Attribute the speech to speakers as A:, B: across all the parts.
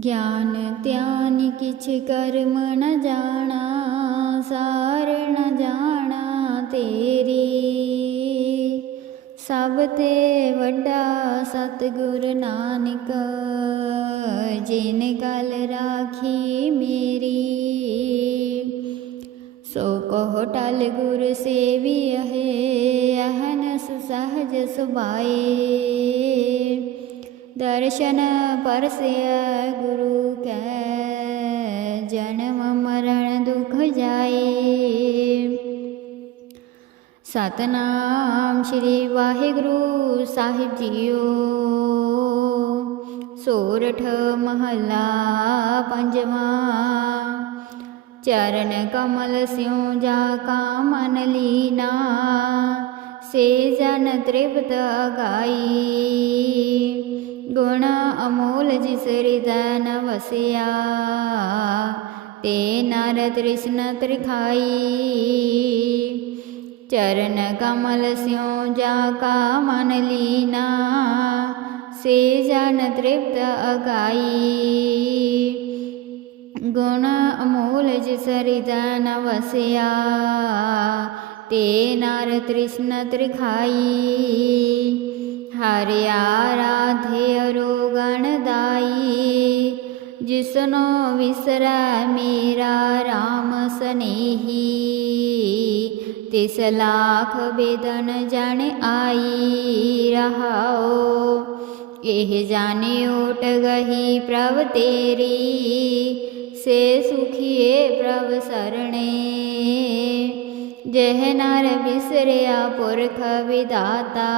A: ਗਿਆਨ ਧਿਆਨ ਕਿਛ ਕਰਮ ਨ ਜਾਣਾ ਸਾਰ ਨ ਜਾਣਾ ਤੇਰੀ ਸਭ ਤੇ ਵੱਡਾ ਸਤਿਗੁਰ ਨਾਨਕ ਜਿਨ ਕਲ ਰਾਖੀ ਮੇਰੀ ਸੋ ਕੋ ਟਲ ਗੁਰ ਸੇਵੀ ਹੈ ਅਹਨਸ ਸਹਜ ਸੁਭਾਏ ਦਰਸ਼ਨ ਪਰਸਿਆ ਗੁਰੂ ਕੈ, ਜਨਮ ਮਰਨ ਦੁਖ ਜਾਏ। ਸਤਨਾਮ ਸ੍ਰੀ ਵਾਹਿਗੁਰੂ ਸਾਹਿਬ ਜੀਓ। ਸੋਰਠ ਮਹੱਲਾ ਪੰਜਵਾਂ, ਚਰਨ ਕਮਲ ਸਿਉ ਜਾ ਕਾ ਮਨ ਲੀਨਾ, ਸੇ ਜਨ ਤ੍ਰਿਪਤ ਗਾਈ ਗੁਣ ਅਮੋਲ ਜਿਸ ਹਿਰਦੈ ਨ ਵਸਿਆ, ਤੇ ਨਰ ਤ੍ਰਿਸ਼ਨ ਤ੍ਰਿਖਾਈ। ਚਰਨ ਕਮਲ ਸਿਉ ਜਾ ਕਾ ਮਨ ਲੀਨਾ, ਸੇ ਜਨ ਤ੍ਰਿਪਤ ਅਗਾਈ। ਗੁਣ ਅਮੋਲ ਜਿਸ ਹਿਰਦੈ ਨ ਵਸਿਆ, ਤੇ ਨਰ ਤ੍ਰਿਸ਼ਨ ਤ੍ਰਿਖਾਈ। ਹਰਿ ਆਰਾਧੇ ਅਰੋ ਗਣਦਾਈ ਜਿਸਨੋ ਵਿਸਰੈ ਮੇਰਾ RAM ਸਨੇਹੀ। ਤਿਸ ਲਾਖ ਬੇਦਨ ਜਣ ਆਈ ਰਹਾਓ ਇਹ ਜਾਣੇ ਓਟ ਗਹੀ ਪ੍ਰਭ ਤੇਰੀ, ਸੇ ਸੁਖੀਏ ਪ੍ਰਭ ਸਰਣੇ। ਜਿਹ ਨਰ ਬਿਸਰਿਆ ਪੁਰਖ ਵਿਦਾਤਾ,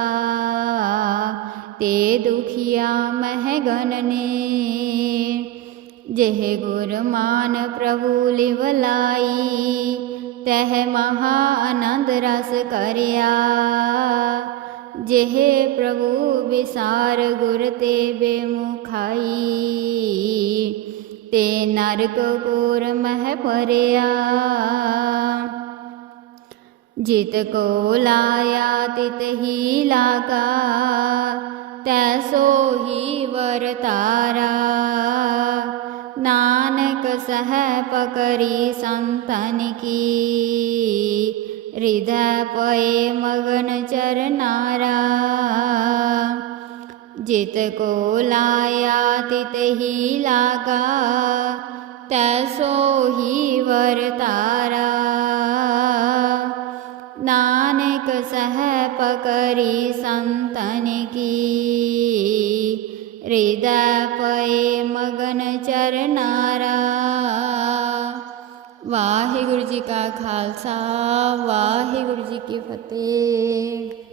A: ਤੇ ਦੁਖੀਆ ਮਹਿ ਗਨਨੇ ਜਹ ਗੁਰ ਮਾਨ ਪ੍ਰਭੂ ਲਿਵਲਾਈ ਤਹਿ ਮਹਾ ਆਨੰਦ ਰਸ ਕਰਿਆ। ਜਿਹ ਪ੍ਰਭੂ ਵਿਸਾਰ ਗੁਰ ਤੇ ਬੇਮੁਖਾਈ, ਤੇ ਨਰਕ ਕੋਰ ਮਹਿ ਪਰਿਆ। ਜਿਤ ਕੋ ਲਾਇਆ ਤਿਤ ਹੀ ਲਾਗਾ ਤੈਸੋ ਹੀ ਵਰਤਾਰਾ ਨਾਨਕ ਸਹਿ ਪਕਰੀ ਸੰਤਨ ਕੀ ਹਿਰਦੈ ਪਏ ਮਗਨ ਚਰਨਾਰਾ ਜਿਤ ਕੋ ਲਾਇਆ ਤਿਤ ਹੀ ਲਾਗਾ ਤੈਸੋ ਹੀ ਵਰਤਾਰਾ ਨਾਨਕ ਸਹਿ ਪਕਰੀ ਸੰਤਨ ਕੀ। ਹਿਰਦੈ ਪਏ ਮਗਨ ਚਰਨਾਰਾ। ਵਾਹਿਗੁਰੂ ਜੀ ਕਾ ਖਾਲਸਾ, ਵਾਹਿਗੁਰੂ ਜੀ ਕੀ ਫਤਿਹ।